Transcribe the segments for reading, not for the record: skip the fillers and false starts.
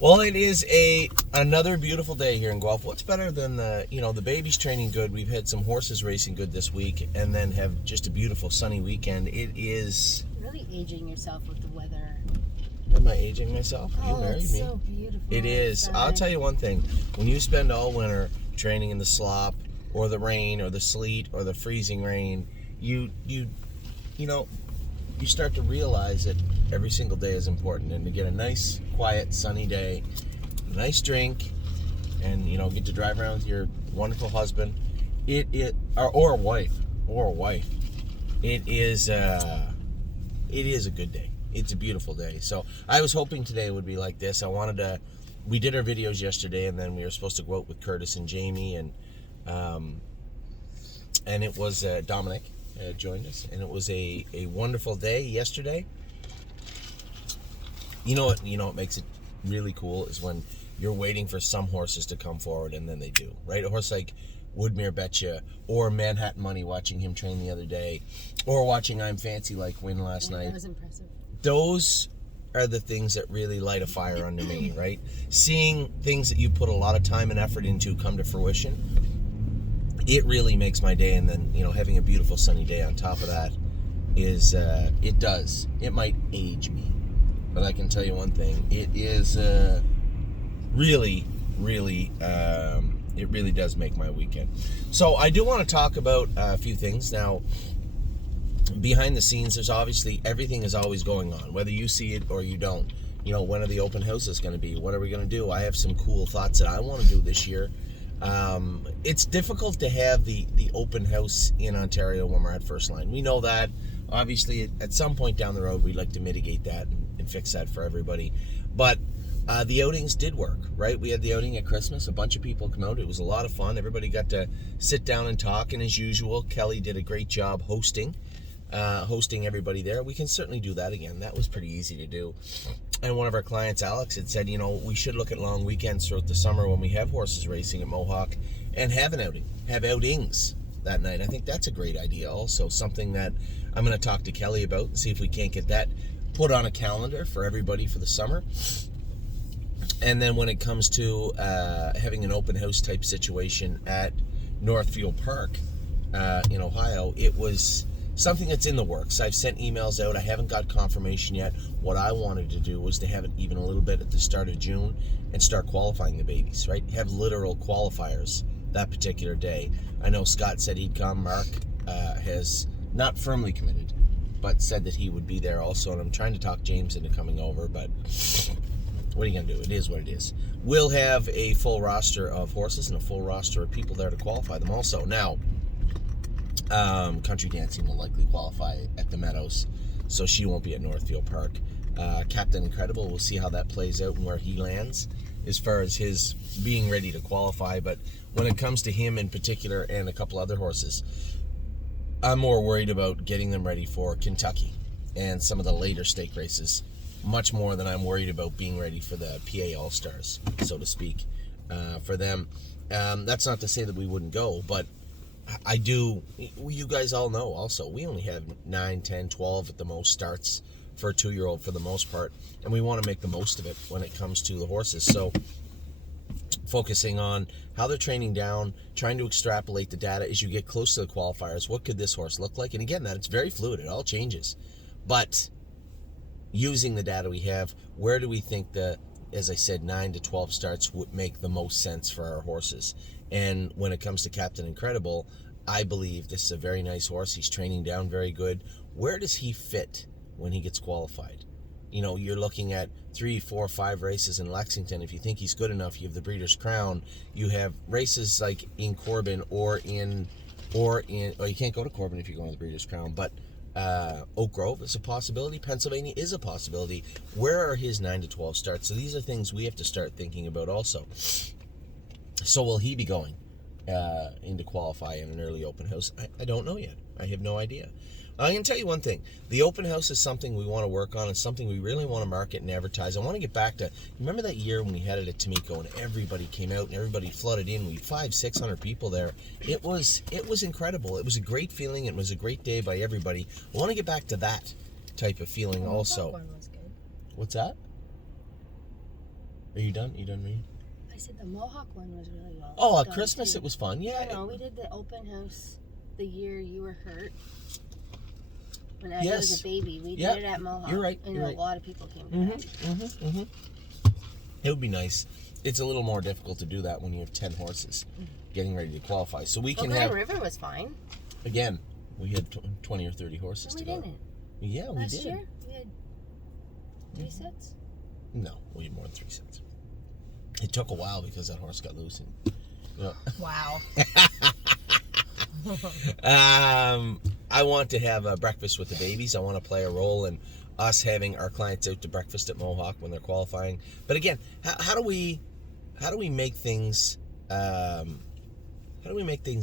Well, it is another beautiful day here in Guelph. What's better than the baby's training good? We've had some horses racing good this week, and then have just a beautiful sunny weekend. It is really aging yourself with the weather. Am I aging myself? Oh, You married it's me. so beautiful. It is. I'll tell you one thing. When you spend all winter training in the slop, or the rain, or the sleet, or the freezing rain, you start to realize that every single day is important, and to get a nice, quiet, sunny day, a nice drink, and get to drive around with your wonderful husband, or a wife, it is a good day. It's a beautiful day. So I was hoping today would be like this. We did our videos yesterday, and then we were supposed to go out with Curtis and Jamie, and it was Dominic joined us, and it was a wonderful day yesterday. You know what makes it really cool is when you're waiting for some horses to come forward, and then they do, right? A horse like Broodmare Betcha, or Manhattan Money, watching him train the other day, or watching I'm Fancy Like win last night. That was impressive. Those are the things that really light a fire under me, right? Seeing things that you put a lot of time and effort into come to fruition, it really makes my day. And then, having a beautiful sunny day on top of that is, it might age me, but I can tell you one thing, it is really, it really does make my weekend. So I do want to talk about a few things. Now, behind the scenes, there's obviously, everything is always going on, whether you see it or you don't. When are the open houses going to be? What are we going to do? I have some cool thoughts that I want to do this year. It's difficult to have the open house in Ontario when we're at First Line. We know that. Obviously, at some point down the road, we'd like to mitigate that and fix that for everybody. But the outings did work, right? We had the outing at Christmas. A bunch of people come out. It was a lot of fun. Everybody got to sit down and talk. And as usual, Kelly did a great job hosting everybody there. We can certainly do that again. That was pretty easy to do. And one of our clients, Alex, had said, we should look at long weekends throughout the summer when we have horses racing at Mohawk and have an outing, have outings that night. I think that's a great idea. Also, something that I'm going to talk to Kelly about and see if we can't get that put on a calendar for everybody for the summer. And then when it comes to having an open house type situation at Northfield Park in Ohio, it was something that's in the works. I've sent emails out. I haven't got confirmation yet. What I wanted to do was to have it even a little bit at the start of June and start qualifying the babies, right? Have literal qualifiers that particular day. I know Scott said he'd come. Mark has not firmly committed, but said that he would be there also. And I'm trying to talk James into coming over, but what are you going to do? It is what it is. We'll have a full roster of horses and a full roster of people there to qualify them also. Now, Country Dancing will likely qualify at the Meadows, so she won't be at Northfield Park. Captain Incredible, we'll see how that plays out and where he lands as far as his being ready to qualify. But when it comes to him in particular and a couple other horses, I'm more worried about getting them ready for Kentucky and some of the later stake races, much more than I'm worried about being ready for the PA All-Stars, so to speak, for them. That's not to say that we wouldn't go, but I do, you guys all know also, we only have 9, 10, 12 at the most starts for a 2-year-old for the most part, and we want to make the most of it when it comes to the horses. So focusing on how they're training down, trying to extrapolate the data as you get close to the qualifiers. What could this horse look like? And again, that it's very fluid. It all changes. But using the data we have, where do we think as I said, 9 to 12 starts would make the most sense for our horses? And when it comes to Captain Incredible, I believe this is a very nice horse. He's training down very good. Where does he fit when he gets qualified? You're looking at 3, 4, 5 races in Lexington. If you think he's good enough, you have the Breeders' Crown. You have races like in Corbin or you can't go to Corbin if you're going to the Breeders' Crown, but Oak Grove is a possibility. Pennsylvania is a possibility. Where are his 9 to 12 starts? So these are things we have to start thinking about also. So will he be going into qualify in an early open house? I don't know yet. I have no idea. I can tell you one thing. The open house is something we want to work on. It's something we really want to market and advertise. I want to get back to, remember that year when we had it at Tamiko and everybody came out and everybody flooded in? We had 500-600 people there. It was incredible. It was a great feeling. It was a great day by everybody. I want to get back to that type of feeling also. Popcorn was good. What's that? Are Are you done? You done reading? I said the Mohawk one was really well. Oh, at done, Christmas too. it was fun. Yeah. No, we did the open house the year you were hurt. When I Yes. was a baby, we Yeah, did it at Mohawk. you're right, And you're a right. lot of people came to that. It would be nice. It's a little more difficult to do that when you have 10 horses getting ready to qualify. So we Well, can Grand have, River was fine. again, we had 20 or 30 horses No, to we go. didn't. Yeah, we Last did. year, we had 3 sets. No, we had more than 3 sets. It took a while because that horse got loose. And, you know, Wow. I want to have a breakfast with the babies. I want to play a role in us having our clients out to breakfast at Mohawk when they're qualifying. But again, how do we make things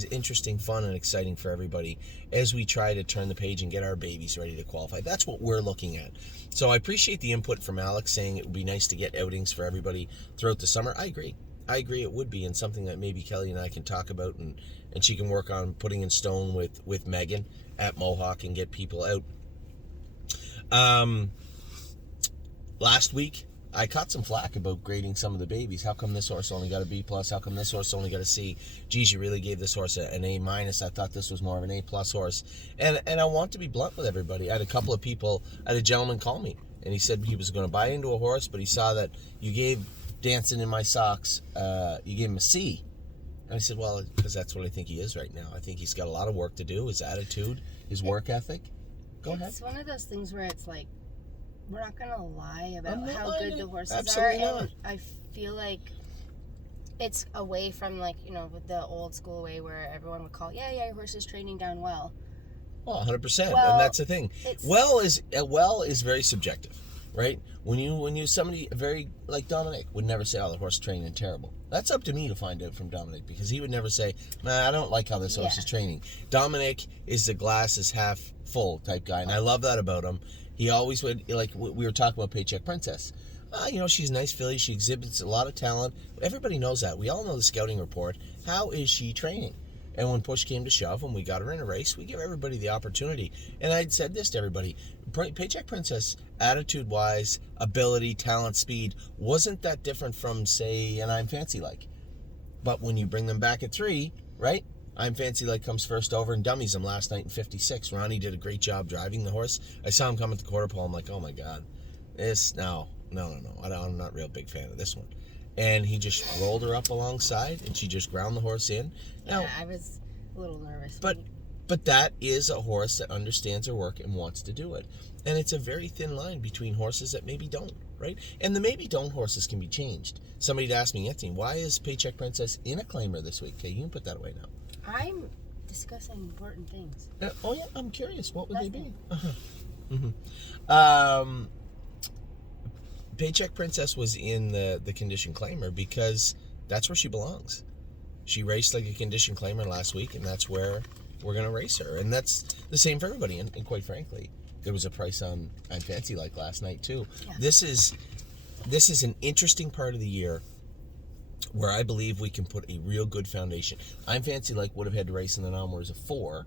interesting, fun, and exciting for everybody as we try to turn the page and get our babies ready to qualify? That's what we're looking at. So I appreciate the input from Alex saying it would be nice to get outings for everybody throughout the summer. I agree it would be, and something that maybe Kelly and I can talk about, and she can work on putting in stone with Megan at Mohawk and get people out. Last week I caught some flack about grading some of the babies. How come this horse only got a B+? How come this horse only got a C? Geez, you really gave this horse an A-. I thought this was more of an A+ horse. And I want to be blunt with everybody. I had a gentleman call me, and he said he was going to buy into a horse, but he saw that you gave Dancing in My Socks, you gave him a C. And I said, well, because that's what I think he is right now. I think he's got a lot of work to do, his attitude, his work ethic. Go ahead. It's one of those things where it's like, we're not going to lie about I'm not how lying. good the horses Absolutely are. not. And I feel like it's away from, like, you know, the old school way where everyone would call, yeah, your horse is training down well. Well, 100%, Well, and that's the thing. it's- Well is very subjective, right? When you somebody very like Dominic would never say, "Oh, the horse is training terrible." That's up to me to find out from Dominic, because he would never say, "Nah, I don't like how this horse Yeah. is training." Dominic is the glass is half full type guy, and I love that about him. He always would, like we were talking about Paycheck Princess. She's a nice filly. She exhibits a lot of talent. Everybody knows that. We all know the scouting report. How is she training? And when push came to shove, when we got her in a race, we give everybody the opportunity. And I'd said this to everybody. Paycheck Princess, attitude-wise, ability, talent, speed, wasn't that different from, say, an I'm Fancy Like. But when you bring them back at 3, right? I'm Fancy Like comes first over and dummies him last night in 56. Ronnie did a great job driving the horse. I saw him come at the quarter pole. I'm like, oh my God. No. I'm not a real big fan of this one. And he just rolled her up alongside, and she just ground the horse in. Now, Yeah, I was a little nervous. But that is a horse that understands her work and wants to do it. And it's a very thin line between horses that maybe don't, right? And the maybe don't horses can be changed. Somebody asked me, Anthony, why is Paycheck Princess in a claimer this week? Okay, you can put that away now. I'm discussing important things. Oh, yeah, I'm curious. What would they be? Nothing. Paycheck Princess was in the condition claimer because that's where she belongs. She raced like a condition claimer last week, and that's where we're going to race her. And that's the same for everybody. And quite frankly, there was a price on I'm Fancy Like last night too. Yeah. This is an interesting part of the year where I believe we can put a real good foundation. I'm Fancy Like would have had to race in the Nomores of 4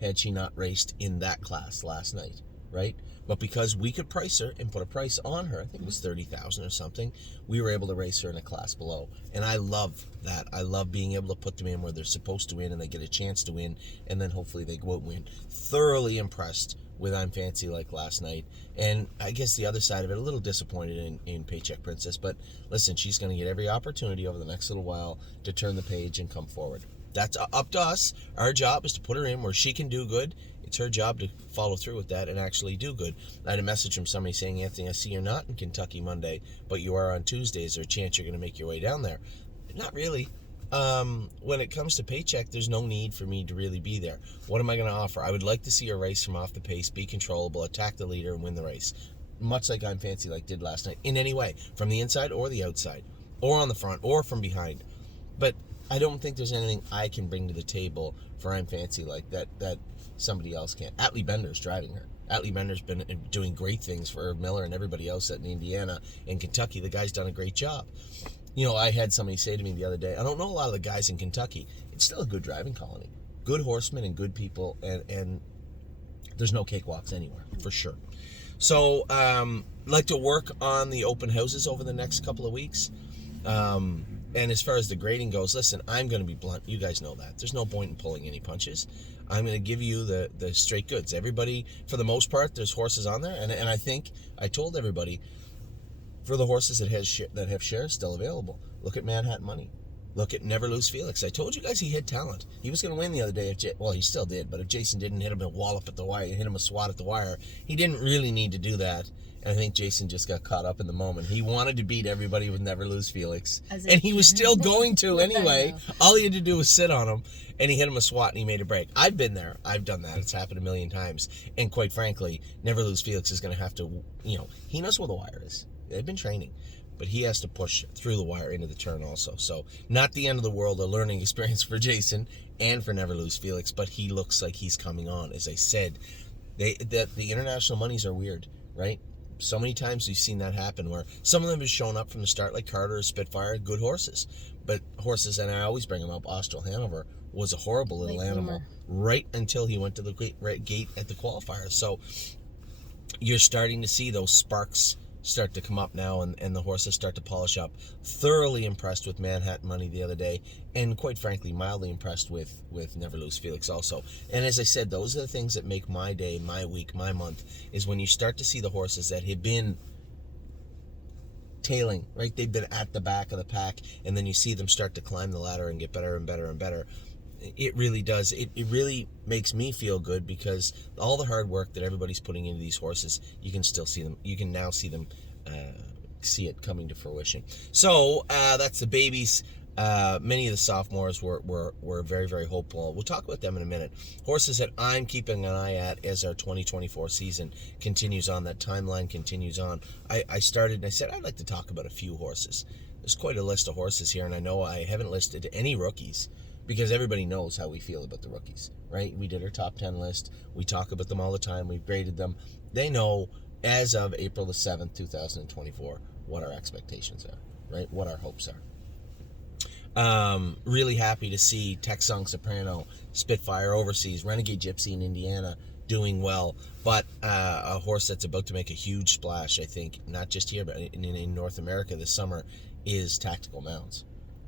had she not raced in that class last night, right? But because we could price her and put a price on her, I think it was 30,000 or something, we were able to race her in a class below. And I love that. I love being able to put them in where they're supposed to win and they get a chance to win, and then hopefully they go out and win. Thoroughly impressed with I'm Fancy Like last night. And I guess the other side of it, a little disappointed in Paycheck Princess. But listen, she's going to get every opportunity over the next little while to turn the page and come forward. That's up to us. Our job is to put her in where she can do good. It's her job to follow through with that and actually do good. I had a message from somebody saying, Anthony, I see you're not in Kentucky Monday, but you are on Tuesday. Is there a chance you're going to make your way down there? Not really. When it comes to Paycheck, there's no need for me to really be there. What am I going to offer? I would like to see her race from off the pace, be controllable, attack the leader, and win the race. Much like I'm Fancy Like did last night, in any way, from the inside or the outside, or on the front, or from behind. But I don't think there's anything I can bring to the table for I'm Fancy Like that somebody else can. Atlee Bender's driving her. Atlee Bender's been doing great things for Miller and everybody else in Indiana and Kentucky. The guy's done a great job. I had somebody say to me the other day, I don't know a lot of the guys in Kentucky. It's still a good driving colony. Good horsemen and good people, and there's no cakewalks anywhere, for sure. So, like to work on the open houses over the next couple of weeks. And as far as the grading goes, listen, I'm going to be blunt. You guys know that. There's no point in pulling any punches. I'm going to give you the straight goods. Everybody, for the most part, there's horses on there. And I think I told everybody, for the horses that have shares still available, look at Manhattan Money. Look at Never Lose Felix. I told you guys he had talent. He was going to win the other day. Well, he still did. But if Jason didn't hit him a wallop at the wire, hit him a swat at the wire, he didn't really need to do that. And I think Jason just got caught up in the moment. He wanted to beat everybody with Never Lose Felix. And he was still going to anyway. All he had to do was sit on him. And he hit him a swat and he made a break. I've been there. I've done that. It's happened a million times. And quite frankly, Never Lose Felix is going to have to, he knows where the wire is. They've been training. But he has to push through the wire into the turn also. So not the end of the world, a learning experience for Jason and for Never Lose Felix, but he looks like he's coming on. As I said, the international monies are weird, right? So many times we've seen that happen where some of them have shown up from the start, like Carter or Spitfire, good horses. But horses, and I always bring them up, Austral Hanover was a horrible little animal right until he went to the gate at the qualifier. So you're starting to see those sparks start to come up now, and the horses start to polish up. Thoroughly impressed with Manhattan Money the other day, and quite frankly, mildly impressed with Never Lose Felix also. And as I said, those are the things that make my day, my week, my month, is when you start to see the horses that have been tailing, right? They've been at the back of the pack, and then you see them start to climb the ladder and get better and better and better. It really does. It really makes me feel good because all the hard work that everybody's putting into these horses, you can still see them. You can now see them, see it coming to fruition. So that's the babies. Many of the sophomores were very, very hopeful. We'll talk about them in a minute. Horses that I'm keeping an eye at as our 2024 season continues on, that timeline continues on. I started and I said I'd like to talk about a few horses. There's quite a list of horses here, and I know I haven't listed any rookies, because everybody knows how we feel about the rookies, right? We did our top 10 list. We talk about them all the time. We've graded them. They know, as of April the 7th, 2024, what our expectations are, right? What our hopes are. Really happy to see Texong Soprano, Spitfire Overseas, Renegade Gypsy in Indiana doing well. But a horse that's about to make a huge splash, I think, not just here, but in North America this summer, is Tactical Mounds,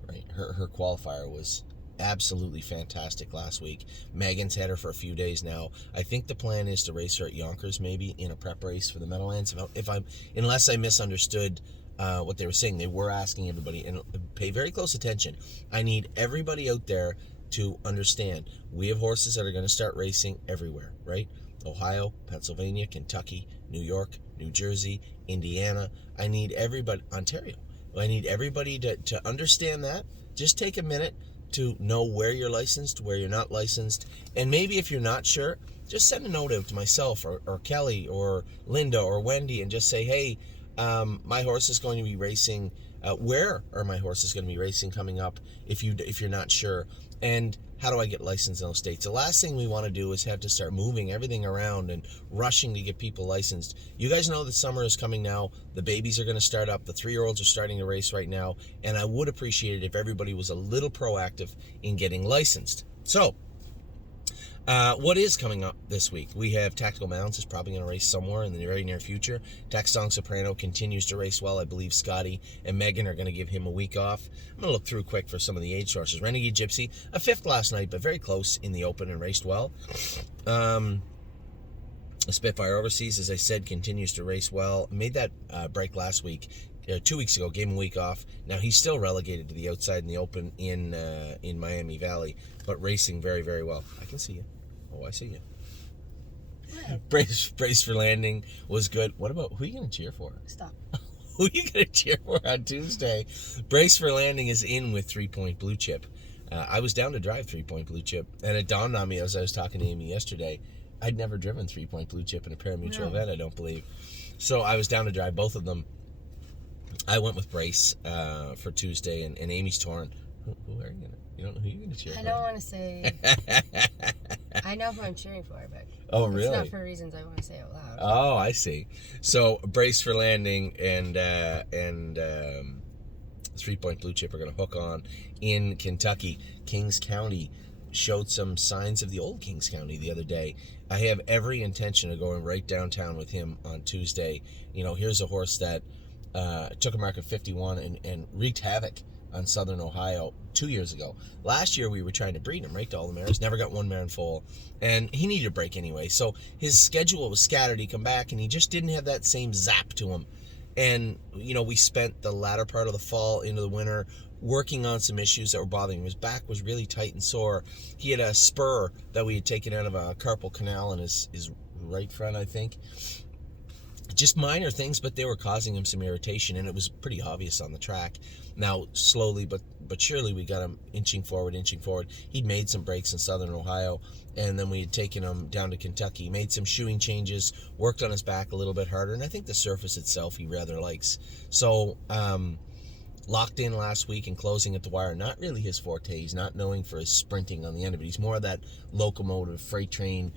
right? Her qualifier was absolutely fantastic last week. Megan's had her for a few days now. I think the plan is to race her at Yonkers, maybe in a prep race for the Meadowlands. Unless I misunderstood what they were saying, they were asking everybody, and pay very close attention. I need everybody out there to understand we have horses that are going to start racing everywhere, right? Ohio, Pennsylvania, Kentucky, New York, New Jersey, Indiana. I need everybody, Ontario. I need everybody to understand that. Just take a minute to know where you're licensed, where you're not licensed, and maybe if you're not sure, just send a note out to myself or Kelly or Linda or Wendy and just say, hey, my horse is going to be racing. Where are my horses going to be racing coming up if you're not sure? And how do I get licensed in those states? The last thing we want to do is have to start moving everything around and rushing to get people licensed. You guys know that summer is coming now. The babies are going to start up. The 3-year-olds are starting to race right now. And I would appreciate it if everybody was a little proactive in getting licensed. So, what is coming up this week? We have Tactical Mounds is probably going to race somewhere in the very near future. Texong Soprano continues to race well. I believe Scotty and Megan are going to give him a week off. I'm going to look through quick for some of the age sources. Renegade Gypsy, a 5th last night, but very close in the open and raced well. Spitfire Overseas, as I said, continues to race well. Made that break last week. 2 weeks ago, gave him a week off. Now he's still relegated to the outside in the open in Miami Valley, but racing very, very well. I can see you. Oh, I see you. What? Brace for Landing was good. What about, who are you going to cheer for? Stop. Who are you going to cheer for on Tuesday? Brace for Landing is in with 3 Point Blue Chip. I was down to drive 3 Point Blue Chip, and it dawned on me as I was talking to Amy yesterday, I'd never driven 3 Point Blue Chip in a pari-mutuel event, I don't believe. So I was down to drive both of them. I went with Brace for Tuesday, and Amy's torn. Who are you going to? You don't know who you're going to cheer for? I don't want to say. I know who I'm cheering for, but oh, really? It's not for reasons I want to say out loud. Oh, I see. So Brace for Landing and 3 Point Blue Chip are going to hook on in Kentucky, Kings County. showed some signs of the old Kings County the other day. I have every intention of going right downtown with him on Tuesday. Here's a horse that took a mark of 51 and wreaked havoc on Southern Ohio 2 years ago. Last year we were trying to breed him, right, to all the mares. Never got one mare in foal, and he needed a break anyway. So his schedule was scattered. He'd come back, and he just didn't have that same zap to him. And we spent the latter part of the fall into the winter working on some issues that were bothering him. His back was really tight and sore. He had a spur that we had taken out of a carpal canal in his right front, I think. Just minor things, but they were causing him some irritation, and it was pretty obvious on the track. Now, slowly but surely, we got him inching forward. He'd made some breaks in Southern Ohio, and then we had taken him down to Kentucky, made some shoeing changes, worked on his back a little bit harder, and I think the surface itself he rather likes. So, locked in last week and closing at the wire. Not really his forte. He's not known for his sprinting on the end of it. He's more of that locomotive, freight train,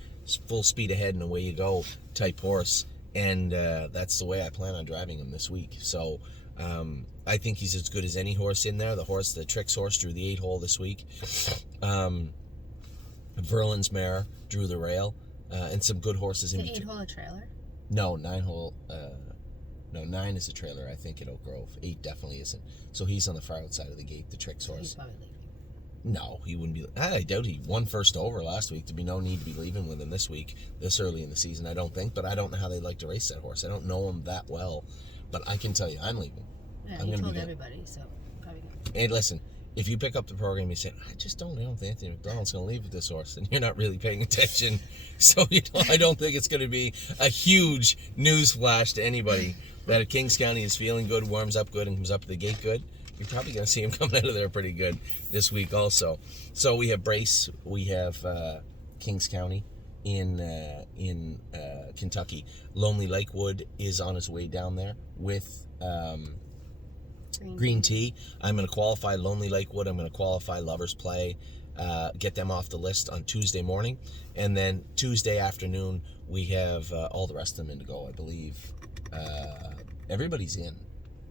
full speed ahead and away you go type horse. And that's the way I plan on driving him this week. So I think he's as good as any horse in there. The Tricks horse, drew the 8-hole this week. Verlin's mare drew the rail. And some good horses in between. Is the 8-hole a trailer? No, 9-hole. No, 9 is a trailer, I think, at Oak Grove. 8 definitely isn't. So he's on the far outside of the gate, the Tricks horse. He's probably leaving. No, he wouldn't be. I doubt he won first over last week. There'd be no need to be leaving with him this week, this early in the season, I don't think. But I don't know how they like to race that horse. I don't know him that well. But I can tell you, I'm leaving. Yeah, I'm he gonna told be everybody, so probably not. And listen, if you pick up the program, you say, I don't think Anthony McDonald's going to leave with this horse, and you're not really paying attention. So I don't think it's going to be a huge news flash to anybody that if Kings County is feeling good, warms up good, and comes up to the gate good. You're probably going to see him coming out of there pretty good this week also. So we have Brace, we have Kings County in Kentucky. Lonely Lakewood is on his way down there with Green Tea. I'm going to qualify Lonely Lakewood. I'm going to qualify Lover's Play, get them off the list on Tuesday morning. And then Tuesday afternoon, we have all the rest of them in to go, I believe. Everybody's in.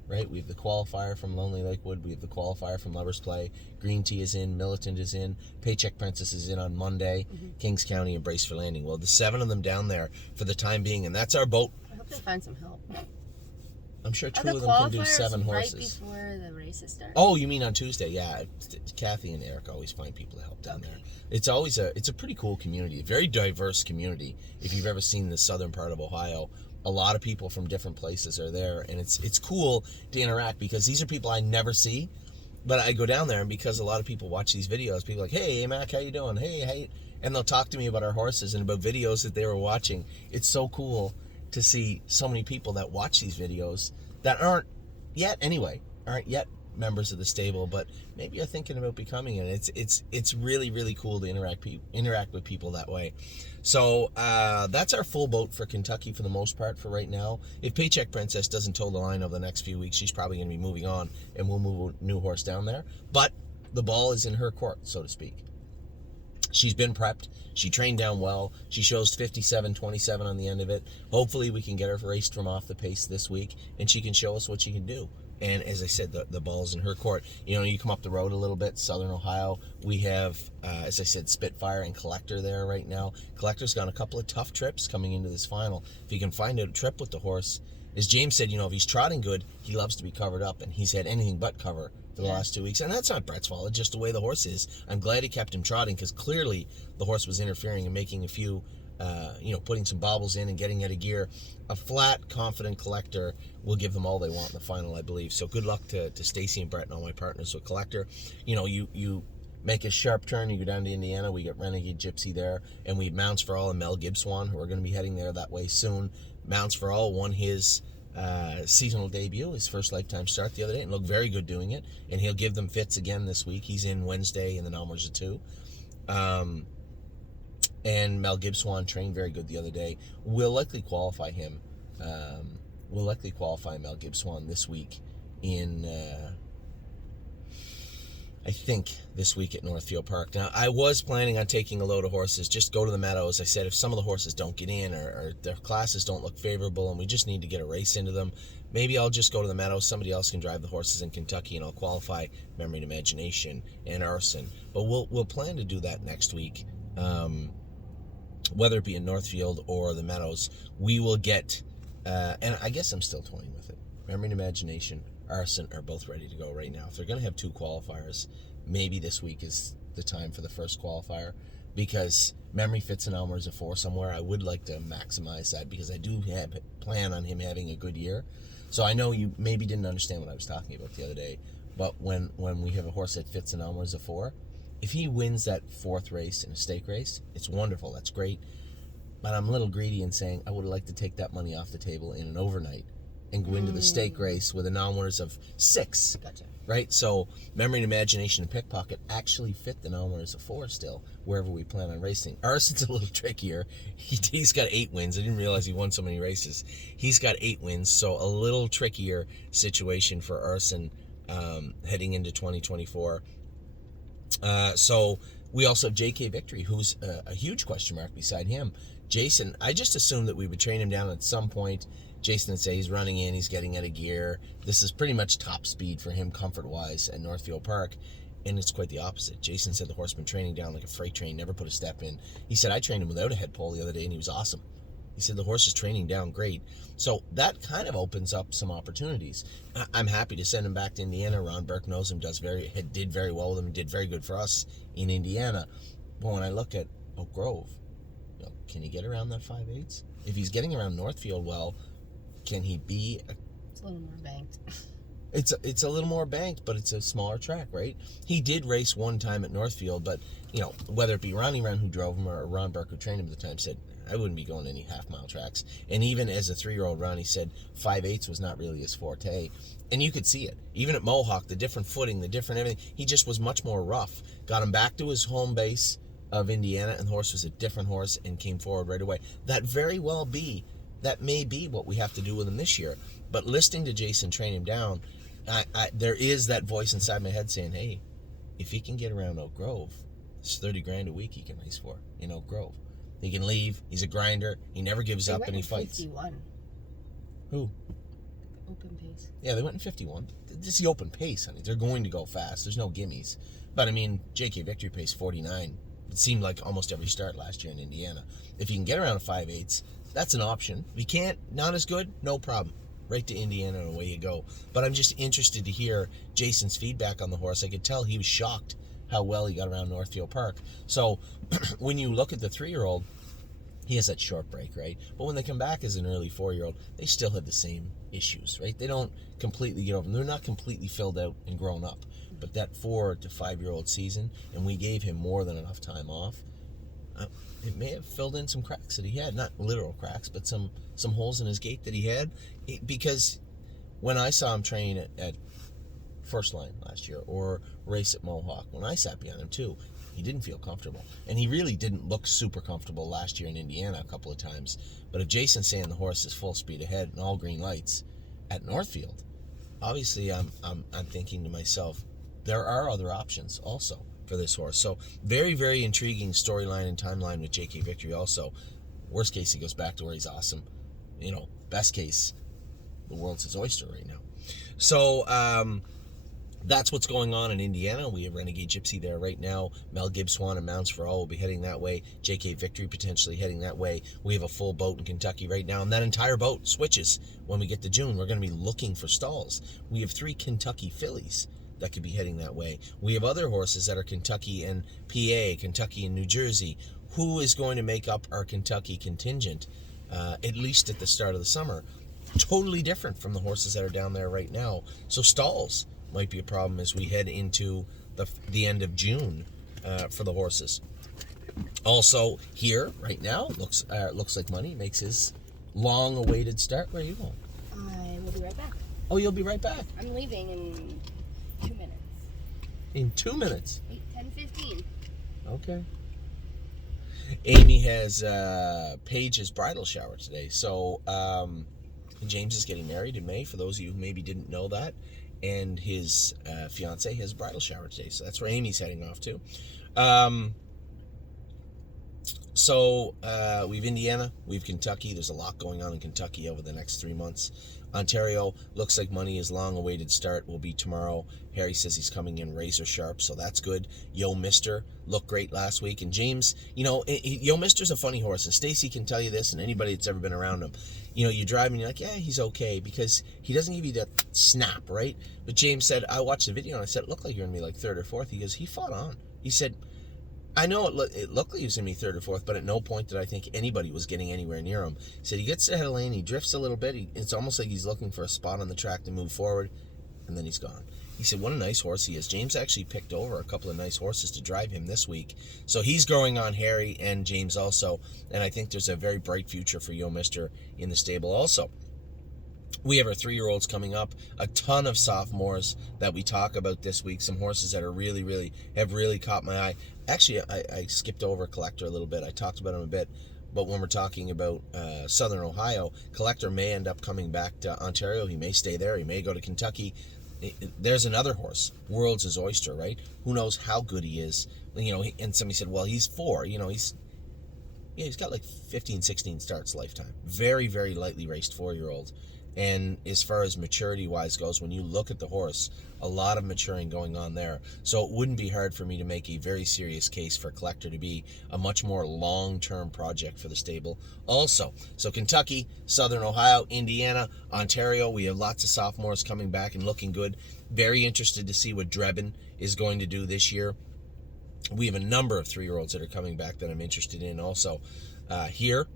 Right, we have the qualifier from Lonely Lakewood. We have the qualifier from Lover's Play. Green Tea is in. Militant is in. Paycheck Princess is in on Monday. Mm-hmm. Kings County and Brace for Landing. Well, the 7 of them down there for the time being, and that's our boat. I hope they find some help. I'm sure 2 of them can do 7 horses. Right before the races start? Oh, you mean on Tuesday? Yeah, Kathy and Eric always find people to help down there. It's always it's a pretty cool community, a very diverse community. If you've ever seen the southern part of Ohio, a lot of people from different places are there, and it's cool to interact because these are people I never see, but I go down there, and because a lot of people watch these videos, people are like, hey, Mac, how you doing? Hey, and they'll talk to me about our horses and about videos that they were watching. It's so cool to see so many people that watch these videos that aren't yet members of the stable, but maybe are thinking about becoming it. It's really, really cool to interact with people that way. So that's our full boat for Kentucky for the most part for right now. If Paycheck Princess doesn't toe the line over the next few weeks, she's probably going to be moving on, and we'll move a new horse down there. But the ball is in her court, so to speak. She's been prepped. She trained down well. She shows 57-27 on the end of it. Hopefully we can get her raced from off the pace this week, and she can show us what she can do. And as I said, the ball's in her court. You come up the road a little bit, Southern Ohio. We have, as I said, Spitfire and Collector there right now. Collector's got a couple of tough trips coming into this final. If you can find a trip with the horse, as James said, if he's trotting good, he loves to be covered up, and he's had anything but cover for the last 2 weeks. And that's not Brett's fault. It's just the way the horse is. I'm glad he kept him trotting because clearly the horse was interfering and making a few, putting some bobbles in and getting out of gear. A flat, confident Collector will give them all they want in the final, I believe. So good luck to Stacy and Brett and all my partners with Collector. You make a sharp turn, you go down to Indiana, we get Renegade Gypsy there, and we have Mounts for All and Mel Gibswan, who are going to be heading there that way soon. Mounts for All won his seasonal debut, his first lifetime start the other day, and looked very good doing it, and he'll give them fits again this week. He's in Wednesday and then onwards to 2. And Mel Gibswan trained very good the other day. We'll likely qualify him. We'll likely qualify Mel Gibswan this week in I think this week at Northfield Park. Now, I was planning on taking a load of horses, just go to the meadows. I said if some of the horses don't get in or their classes don't look favorable and we just need to get a race into them, maybe I'll just go to the meadows. Somebody else can drive the horses in Kentucky and I'll qualify Memory and Imagination and Arson. But we'll plan to do that next week. Whether it be in Northfield or the meadows, we will get, and I guess I'm still toying with it. Memory and Imagination, Arson are both ready to go right now. If they're going to have 2 qualifiers, maybe this week is the time for the first qualifier, because Memory fits in Elmer's a 4 somewhere. I would like to maximize that because I do plan on him having a good year. So I know you maybe didn't understand what I was talking about the other day, but when we have a horse that fits in Elmer's a 4, if he wins that 4th race in a stake race, it's wonderful. That's great. But I'm a little greedy in saying I would like to take that money off the table in an overnight and go into the stake race with a non-winners of 6. Gotcha. Right? So Memory and Imagination and Pickpocket actually fit the non-winners of 4 still, wherever we plan on racing. Arson's a little trickier. He's got 8 wins. I didn't realize he won so many races. He's got 8 wins, so a little trickier situation for Arson heading into 2024. So we also have JK Victory, who's a huge question mark beside him. Jason, I just assumed that we would train him down at some point. Jason would say he's running in, he's getting out of gear. This is pretty much top speed for him comfort-wise at Northfield Park, and it's quite the opposite. Jason said the horse been training down like a freight train, never put a step in. He said, I trained him without a head pole the other day, and he was awesome. He said the horse is training down great. So that kind of opens up some opportunities. I'm happy to send him back to Indiana. Ron Burke knows him, did very well with him, did very good for us in Indiana. But when I look at Oak Grove, can he get around that 5/8? If he's getting around Northfield well, can he be... It's a little more banked. It's a little more banked, but it's a smaller track, right? He did race one time at Northfield, but, whether it be Ronnie Wren who drove him or Ron Burke who trained him at the time, said, I wouldn't be going any half-mile tracks. And even as a 3-year-old, Ronnie said 5/8 was not really his forte. And you could see it. Even at Mohawk, the different footing, the different everything, he just was much more rough. Got him back to his home base of Indiana, and the horse was a different horse and came forward right away. That may be what we have to do with him this year. But listening to Jason train him down, there is that voice inside my head saying, hey, if he can get around Oak Grove, it's $30,000 a week he can race for in Oak Grove. He can leave. He's a grinder. He never gives up, and he fights. 51. Who? Open pace. Yeah, they went in 51. This is the open pace, honey. They're going to go fast. There's no gimmies. But, JK Victory paced 49. It seemed like almost every start last year in Indiana. If you can get around a 5/8, that's an option. If you can't, not as good, no problem. Right to Indiana and away you go. But I'm just interested to hear Jason's feedback on the horse. I could tell he was shocked how well he got around Northfield Park. So when you look at the 3-year-old, he has that short break, right? But when they come back as an early 4-year-old, they still have the same issues, right? They don't completely get over them. They're not completely filled out and grown up. But that 4 to 5-year-old season, and we gave him more than enough time off, it may have filled in some cracks that he had. Not literal cracks, but some holes in his gait that he had. Because when I saw him train at First Line last year or race at Mohawk, when I sat behind him too, he didn't feel comfortable. And he really didn't look super comfortable last year in Indiana a couple of times. But if Jason's saying the horse is full speed ahead and all green lights at Northfield, obviously I'm thinking to myself, there are other options also for this horse. So very, very intriguing storyline and timeline with JK Victory also. Worst case, he goes back to where he's awesome. Best case, the world's his oyster right now. So that's what's going on in Indiana. We have Renegade Gypsy there right now. Mel Gibbs Swan and Mounts for All will be heading that way. JK Victory potentially heading that way. We have a full boat in Kentucky right now, and that entire boat switches when we get to June. We're going to be looking for stalls. We have 3 Kentucky fillies that could be heading that way. We have other horses that are Kentucky and PA, Kentucky and New Jersey. Who is going to make up our Kentucky contingent, at least at the start of the summer? Totally different from the horses that are down there right now. So stalls might be a problem as we head into the end of June for the horses. Also here right now, looks like Money makes his long-awaited start. Where are you going? I will be right back. Oh, you'll be right back. I'm leaving in 2 minutes. In 2 minutes? 10:15. Okay. Amy has Paige's bridal shower today. So James is getting married in May, for those of you who maybe didn't know that. and his fiance has bridal shower today. So that's where Amy's heading off to. So we've Indiana, we've Kentucky. There's a lot going on in Kentucky over the next 3 months. Ontario looks like money is long-awaited start will be tomorrow. Harry says he's coming in razor sharp, so that's good. Yo Mister looked great last week, and James, Yo Mister's a funny horse, and Stacy can tell you this, and anybody that's ever been around him. You drive and you're like, yeah, he's okay, because he doesn't give you that snap, right? But James said, I watched the video and I said, it looked like you're gonna be like third or fourth. He goes, he fought on. He said, I know it looked like he was going to be third or fourth, but at no point did I think anybody was getting anywhere near him. He said he gets to the head of the lane, he drifts a little bit, it's almost like he's looking for a spot on the track to move forward, and then he's gone. He said, what a nice horse he is. James actually picked over a couple of nice horses to drive him this week. So he's growing on Harry and James also, and I think there's a very bright future for Yo Mister in the stable also. We have our 3-year-olds coming up, a ton of sophomores that we talk about this week, some horses that are really caught my eye. Actually, I skipped over Collector a little bit. I talked about him a bit, but when we're talking about Southern Ohio, Collector may end up coming back to Ontario. He may stay there. He may go to Kentucky. There's another horse, World's his oyster, right? Who knows how good he is? And somebody said, well, he's 4. He's got like 15, 16 starts lifetime. Very, very lightly raced 4-year-old. And as far as maturity-wise goes, when you look at the horse, a lot of maturing going on there. So it wouldn't be hard for me to make a very serious case for Collector to be a much more long-term project for the stable. Also, so Kentucky, Southern Ohio, Indiana, Ontario, we have lots of sophomores coming back and looking good. Very interested to see what Drebin is going to do this year. We have a number of 3-year-olds that are coming back that I'm interested in also. Here,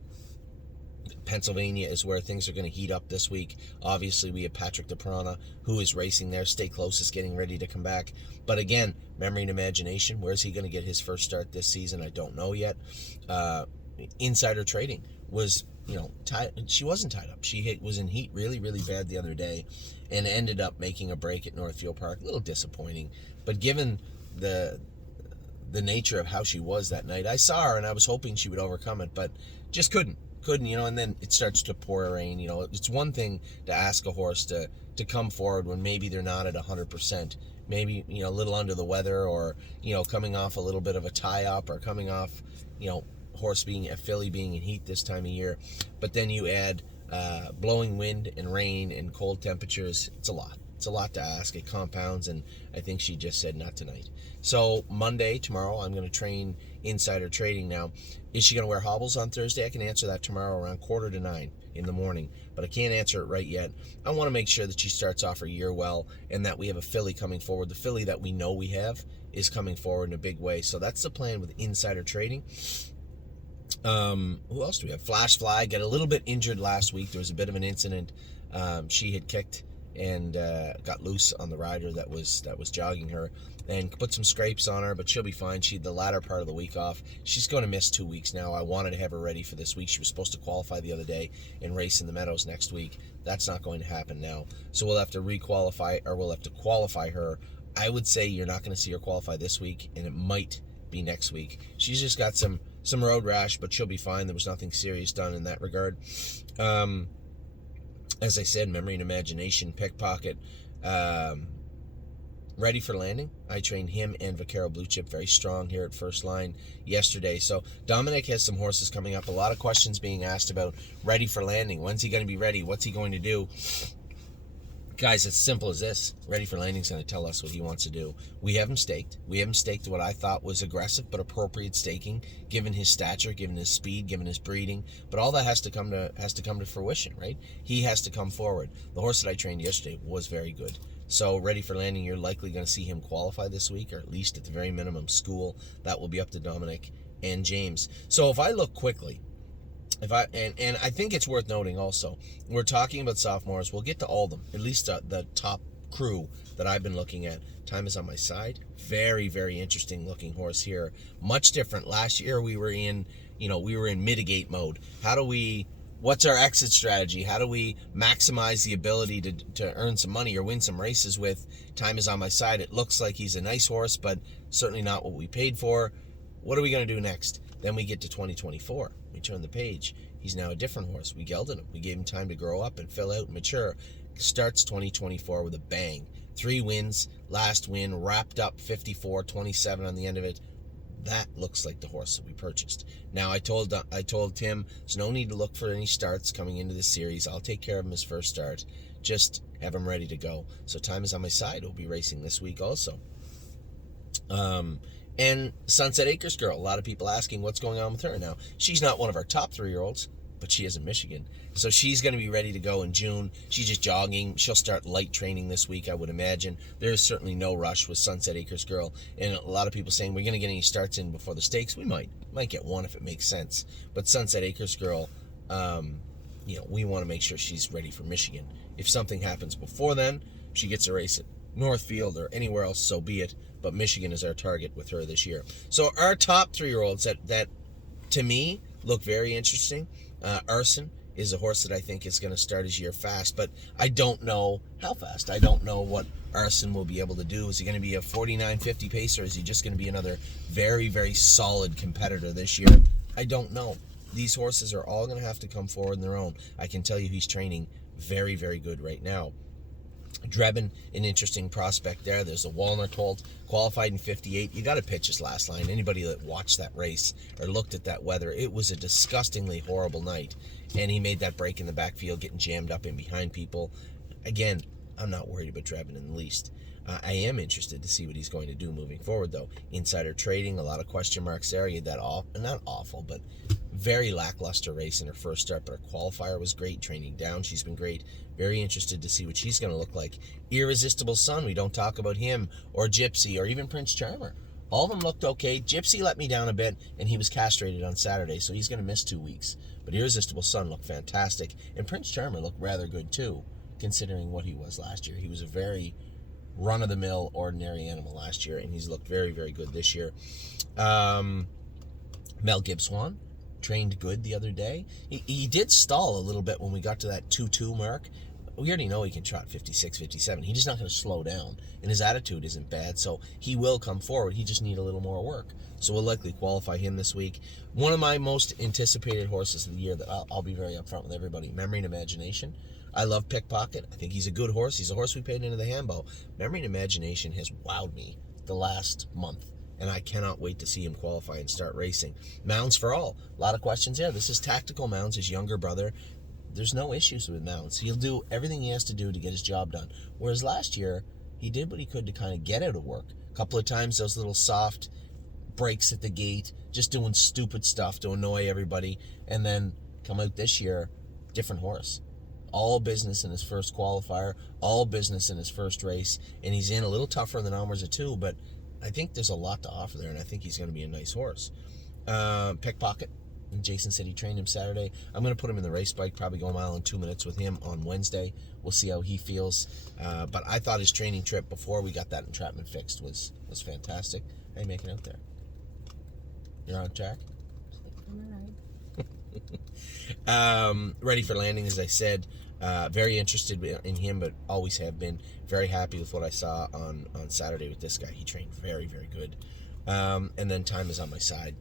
Pennsylvania is where things are going to heat up this week. Obviously, we have Patrick DePrana, who is racing there. Stay Close is getting ready to come back. But again, memory and imagination. Where's he going to get his first start this season? I don't know yet. Insider Trading was, tied. She wasn't tied up. She was in heat really, really bad the other day and ended up making a break at Northfield Park. A little disappointing. But given the nature of how she was that night, I saw her and I was hoping she would overcome it, but just couldn't, and then it starts to pour rain. It's one thing to ask a horse to come forward when maybe they're not at 100%, maybe, a little under the weather, or, coming off a little bit of a tie-up, or coming off, a filly being in heat this time of year. But then you add blowing wind and rain and cold temperatures. It's a lot. It's a lot to ask. It compounds, and I think she just said not tonight. So Monday, tomorrow, I'm going to train Insider Trading now. Is she going to wear hobbles on Thursday? I can answer that tomorrow around 8:45 in the morning, but I can't answer it right yet. I want to make sure that she starts off her year well, and that we have a filly coming forward. The filly that we know we have is coming forward in a big way. So that's the plan with Insider Trading. Who else do we have? Flash Fly got a little bit injured last week. There was a bit of an incident. She had kicked and got loose on the rider that was jogging her, and put some scrapes on her, but she'll be fine. She had the latter part of the week off. She's going to miss 2 weeks now. I wanted to have her ready for this week. She was supposed to qualify the other day and race in the Meadows next week. That's not going to happen now. So we'll have to requalify, or we'll have to qualify her. I would say you're not going to see her qualify this week, and it might be next week. She's just got some road rash, but she'll be fine. There was nothing serious done in that regard. As I said, memory and imagination, pickpocket, ready for landing. I trained him and Vaquero Blue Chip very strong here at First Line yesterday. So Dominic has some horses coming up. A lot of questions being asked about ready for landing. When's he going to be ready? What's he going to do? Guys, it's simple as this. Ready for Landing's going to tell us what he wants to do. We have him staked. We have him staked what I thought was aggressive but appropriate staking, given his stature, given his speed, given his breeding. But all that has to come to fruition, right? He has to come forward. The horse that I trained yesterday was very good. So Ready for Landing, you're likely going to see him qualify this week, or at least at the very minimum school. That will be up to Dominic and James. So if I look quickly, and I think it's worth noting also, we're talking about sophomores. We'll get to all of them, at least the top crew that I've been looking at. Time is on my side. Very, very interesting looking horse here. Much different. Last year we were in mitigate mode. What's our exit strategy? How do we maximize the ability to earn some money or win some races with? Time is on my side. It looks like he's a nice horse, but certainly not what we paid for. What are we going to do next? Then we get to 2024. We turn the page. He's now a different horse. We gelded him. We gave him time to grow up and fill out and mature. Starts 2024 with a bang. 3 wins, last win, wrapped up 54-27 on the end of it. That looks like the horse that we purchased. Now, I told Tim, there's no need to look for any starts coming into this series. I'll take care of him his first start. Just have him ready to go. So time is on my side. He'll be racing this week also. And Sunset Acres Girl. A lot of people asking what's going on with her now. She's not one of our top 3-year-olds, but she is in Michigan. So she's going to be ready to go in June. She's just jogging. She'll start light training this week, I would imagine. There is certainly no rush with Sunset Acres Girl. And a lot of people saying, we're going to get any starts in before the stakes. We might get one if it makes sense. But Sunset Acres Girl, we want to make sure she's ready for Michigan. If something happens before then, she gets a race at Northfield or anywhere else, so be it. But Michigan is our target with her this year. So our top 3-year-olds that to me, look very interesting. Arson is a horse that I think is going to start his year fast, but I don't know how fast. I don't know what Arson will be able to do. Is he going to be a 49-50 pacer, or is he just going to be another very, very solid competitor this year? I don't know. These horses are all going to have to come forward on their own. I can tell you he's training very, very good right now. Drebin, an interesting prospect there. There's a Walner colt, qualified in 58. You got to pitch his last line. Anybody that watched that race or looked at that weather, it was a disgustingly horrible night. And he made that break in the backfield, getting jammed up in behind people. Again, I'm not worried about Drebin in the least. I am interested to see what he's going to do moving forward, though. Insider trading, a lot of question marks there. He had that not awful, but very lackluster race in her first start, but her qualifier was great. Training down, she's been great. Very interested to see what she's going to look like. Irresistible Sun, we don't talk about him, or Gypsy, or even Prince Charmer. All of them looked okay. Gypsy let me down a bit, and he was castrated on Saturday, so he's going to miss 2 weeks. But Irresistible Sun looked fantastic, and Prince Charmer looked rather good too, considering what he was last year. He was a very run-of-the-mill, ordinary animal last year, and he's looked very, very good this year. Mel Gibswan trained good the other day. He did stall a little bit when we got to that 2-2 mark. We already know he can trot 56, 57. He's just not going to slow down, and his attitude isn't bad, so he will come forward. He just need a little more work. So we'll likely qualify him this week. One of my most anticipated horses of the year that I'll be very upfront with everybody, Memory and Imagination. I love Pickpocket. I think he's a good horse. He's a horse we paid into the handbow. Memory and Imagination has wowed me the last month, and I cannot wait to see him qualify and start racing. Mounds for All. A lot of questions there. This is Tactical Mounds, his younger brother. There's no issues with Mounds. He'll do everything he has to do to get his job done. Whereas last year, he did what he could to kind of get out of work. A couple of times, those little soft breaks at the gate, just doing stupid stuff to annoy everybody. And then come out this year, different horse. All business in his first qualifier, all business in his first race. And he's in a little tougher than Almerza too, but I think there's a lot to offer there, and I think he's going to be a nice horse. Pickpocket. Jason said he trained him Saturday. I'm going to put him in the race bike, probably go a mile in 2 minutes with him on Wednesday. We'll see how he feels. But I thought his training trip before we got that entrapment fixed was fantastic. How you making out there? You're on track? Ready for landing, as I said. Very interested in him, but always have been. Very happy with what I saw on Saturday with this guy. He trained very, very good. And then time is on my side.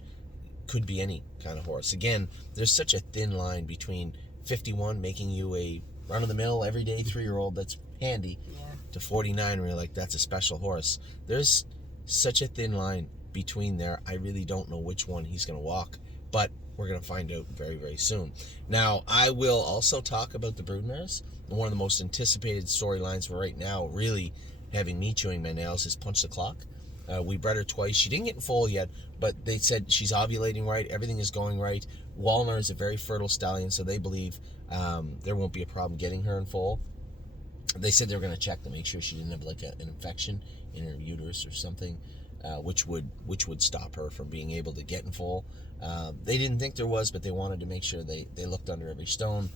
Could be any kind of horse. Again, there's such a thin line between 51 making you a run-of-the-mill, everyday 3-year-old that's handy, to 49 where you're like, that's a special horse. There's such a thin line between there. I really don't know which one he's going to walk, but we're going to find out very, very soon. Now, I will also talk about the Broodmares. One of the most anticipated storylines for right now, really having me chewing my nails, is Punch the Clock. We bred her twice. She didn't get in foal yet, but they said she's ovulating right. Everything is going right. Walner is a very fertile stallion, so they believe there won't be a problem getting her in foal. They said they were going to check to make sure she didn't have like an infection in her uterus or something, which would stop her from being able to get in foal. They didn't think there was, but they wanted to make sure they looked under every stone,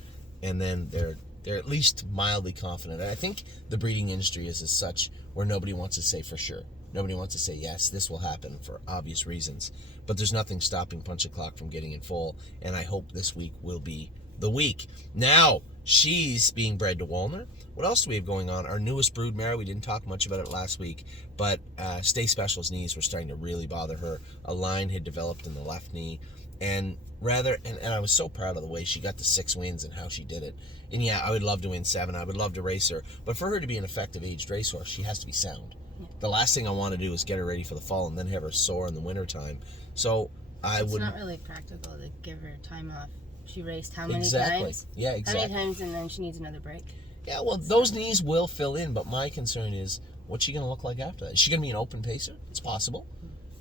and then they're at least mildly confident. I think the breeding industry is as such where nobody wants to say for sure. Nobody wants to say, yes, this will happen for obvious reasons. But there's nothing stopping Punch the Clock from getting in full. And I hope this week will be the week. Now, she's being bred to Walner. What else do we have going on? Our newest Broodmare, we didn't talk much about it last week. But Stay Special's knees were starting to really bother her. A line had developed in the left knee. And and I was so proud of the way she got the 6 wins and how she did it. And yeah, I would love to win 7. I would love to race her. But for her to be an effective aged racehorse, she has to be sound. Yeah. The last thing I want to do is get her ready for the fall and then have her sore in the wintertime. So it's not really practical to give her time off. She raced how many times? Yeah, exactly. How many times, and then she needs another break? Yeah, well, those knees will fill in, but my concern is, what's she going to look like after that? Is she going to be an open pacer? It's possible.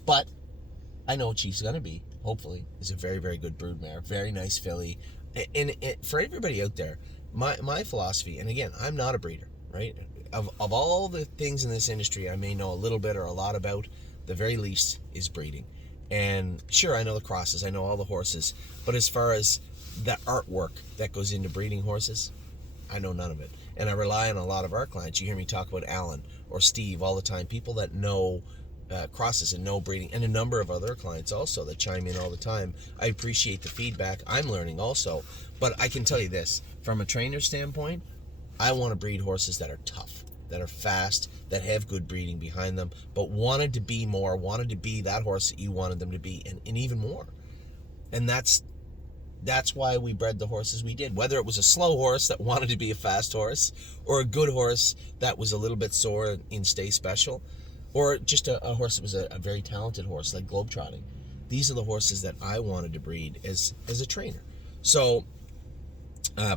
But I know what she's going to be, hopefully, is a very, very good broodmare. Very nice filly. And for everybody out there, my philosophy, and again, I'm not a breeder, right? Of all the things in this industry I may know a little bit or a lot about, the very least is breeding. And sure, I know the crosses, I know all the horses, but as far as the artwork that goes into breeding horses, I know none of it. And I rely on a lot of our clients. You hear me talk about Alan or Steve all the time, people that know crosses and know breeding, and a number of other clients also that chime in all the time. I appreciate the feedback. I'm learning also. But I can tell you this, from a trainer standpoint, I want to breed horses that are tough, that are fast, that have good breeding behind them, but wanted to be more, wanted to be that horse that you wanted them to be, and even more. And that's why we bred the horses we did. Whether it was a slow horse that wanted to be a fast horse, or a good horse that was a little bit sore in Stay Special, or just a horse that was a very talented horse like Globetrotting. These are the horses that I wanted to breed as a trainer. So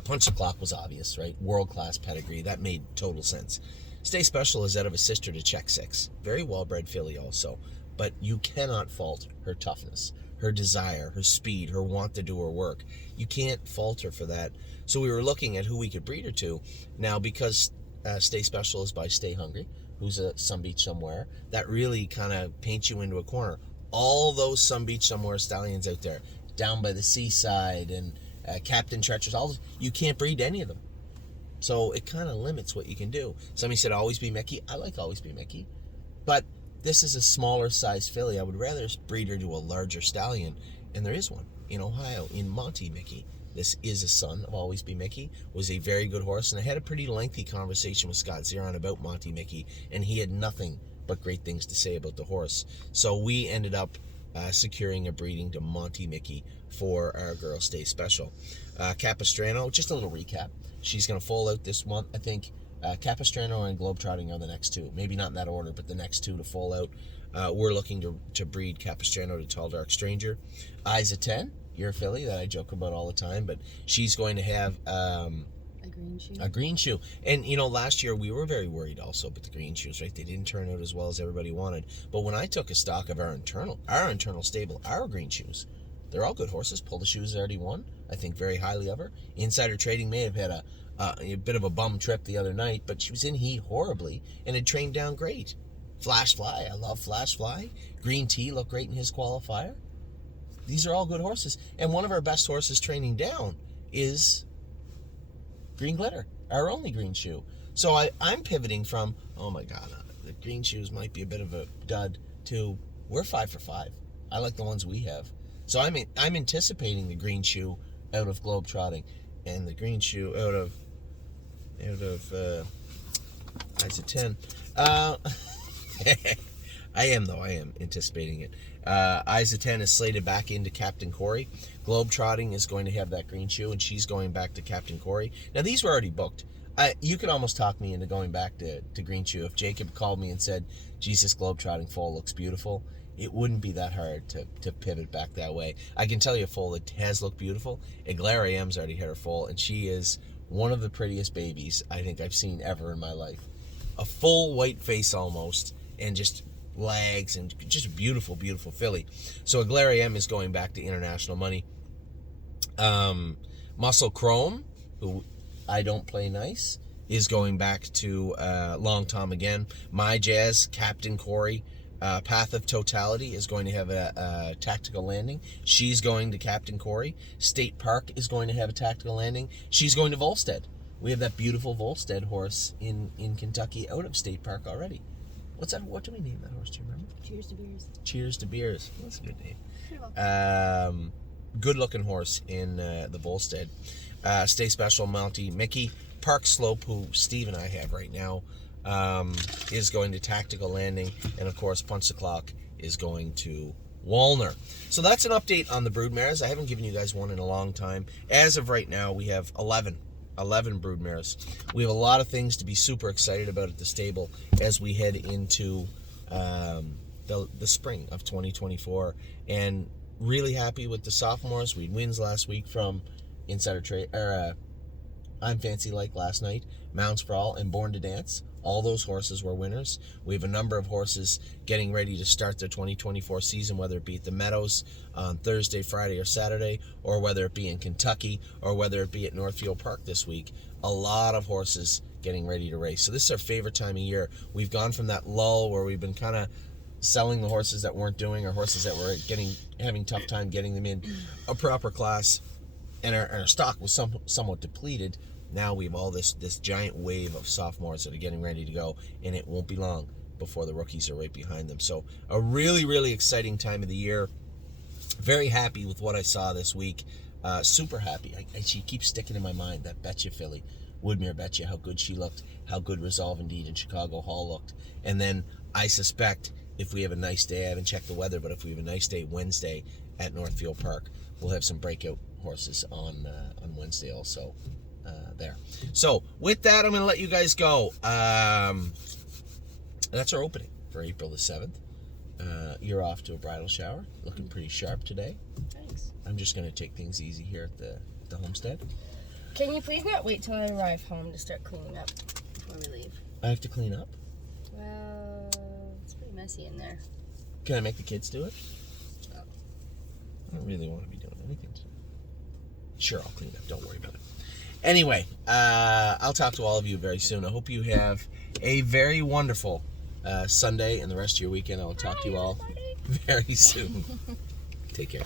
Punch the Clock was obvious, right? World-class pedigree. That made total sense. Stay Special is out of a sister to Check 6. Very well-bred filly also. But you cannot fault her toughness, her desire, her speed, her want to do her work. You can't fault her for that. So we were looking at who we could breed her to. Now, because Stay Special is by Stay Hungry, who's a Some Beach Somewhere, that really kind of paints you into a corner. All those Some Beach Somewhere stallions out there, down by the seaside and Captain Treacherous, all those, you can't breed any of them. So it kind of limits what you can do. Somebody said Always Be Mickey. I like Always Be Mickey. But this is a smaller size filly. I would rather breed her to a larger stallion. And there is one in Ohio, in Monty Mickey. This is a son of Always Be Mickey. Was a very good horse. And I had a pretty lengthy conversation with Scott Zeron about Monty Mickey. And he had nothing but great things to say about the horse. So we ended up securing a breeding to Monty Mickey for our girl Stay Special. Capistrano, just a little recap. She's going to foal out this month. I think Capistrano and Globetrotting are the next two. Maybe not in that order, but the next two to foal out. We're looking to breed Capistrano to Tall Dark Stranger. Eyes of 10, your filly that I joke about all the time, but she's going to have a green shoe. And, last year we were very worried also about the green shoes, right? They didn't turn out as well as everybody wanted. But when I took a stock of our internal stable, our green shoes, they're all good horses. Pull the Shoes already won. I think very highly of her. Insider Trading may have had a bit of a bum trip the other night, but she was in heat horribly and had trained down great. Flash Fly, I love Flash Fly. Green Tea looked great in his qualifier. These are all good horses. And one of our best horses training down is Green Glitter, our only green shoe. So I'm pivoting from, oh my God, the green shoes might be a bit of a dud, to we're 5 for 5. I like the ones we have. So I'm anticipating the green shoe out of Globetrotting and the green shoe out of Eyes of 10. I am anticipating it. Eyes of 10 is slated back into Captain Corey. Globetrotting is going to have that green shoe, and she's going back to Captain Corey. Now, these were already booked. You could almost talk me into going back to green shoe. If Jacob called me and said, Jesus, Globetrotting foal looks beautiful, it wouldn't be that hard to pivot back that way. I can tell you a foal that has looked beautiful. Eglaire M's already had her foal, and she is one of the prettiest babies I think I've seen ever in my life. A full white face almost, and just legs, and just a beautiful, beautiful filly. So Eglaire M is going back to international money. Muscle Chrome, who I don't play nice, is going back to Long Tom again. My Jazz, Captain Corey, Path of Totality is going to have a tactical landing. She's going to Captain Corey. State Park is going to have a tactical landing. She's going to Volstead. We have that beautiful Volstead horse in Kentucky out of State Park already. What's that? What do we name that horse? Do you remember? Cheers to Beers. Cheers to Beers. That's a good name. Good looking horse in the Volstead. Stay Special, Monty Mickey. Park Slope, who Steve and I have right now, is going to tactical landing. And of course, Punch the Clock is going to Walner. So that's an update on the broodmares. I haven't given you guys one in a long time. As of right now, we have 11 broodmares. We have a lot of things to be super excited about at the stable as we head into the spring of 2024, and really happy with the sophomores. We had wins last week from Insider Trade, or I'm Fancy Like last night, Mound Sprawl, and Born to Dance. All those horses were winners. We have a number of horses getting ready to start their 2024 season, whether it be at the Meadows on Thursday, Friday, or Saturday, or whether it be in Kentucky, or whether it be at Northfield Park this week. A lot of horses getting ready to race. So this is our favorite time of year. We've gone from that lull where we've been kind of selling the horses that weren't doing, or horses that were having tough time getting them in a proper class, and our stock was somewhat depleted. Now we have all this giant wave of sophomores that are getting ready to go, and it won't be long before the rookies are right behind them. So a really, really exciting time of the year. Very happy with what I saw this week. Super happy. She keeps sticking in my mind, that Betcha filly, Woodmere Betcha, how good she looked, how good Resolve Indeed in Chicago Hall looked. And then I suspect if we have a nice day, I haven't checked the weather, but if we have a nice day Wednesday at Northfield Park, we'll have some breakout horses on Wednesday also. There. So with that, I'm going to let you guys go. That's our opening for April the 7th. You're off to a bridal shower, looking pretty sharp today. Thanks. I'm just going to take things easy here at the homestead. Can you please not wait till I arrive home to start cleaning up before we leave? I have to clean up. Well, it's pretty messy in there. Can I make the kids do it? Oh. I don't really want to be doing anything today. Sure, I'll clean up. Don't worry about it. Anyway, I'll talk to all of you very soon. I hope you have a very wonderful Sunday and the rest of your weekend. I will talk to you all very soon. Take care.